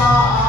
哦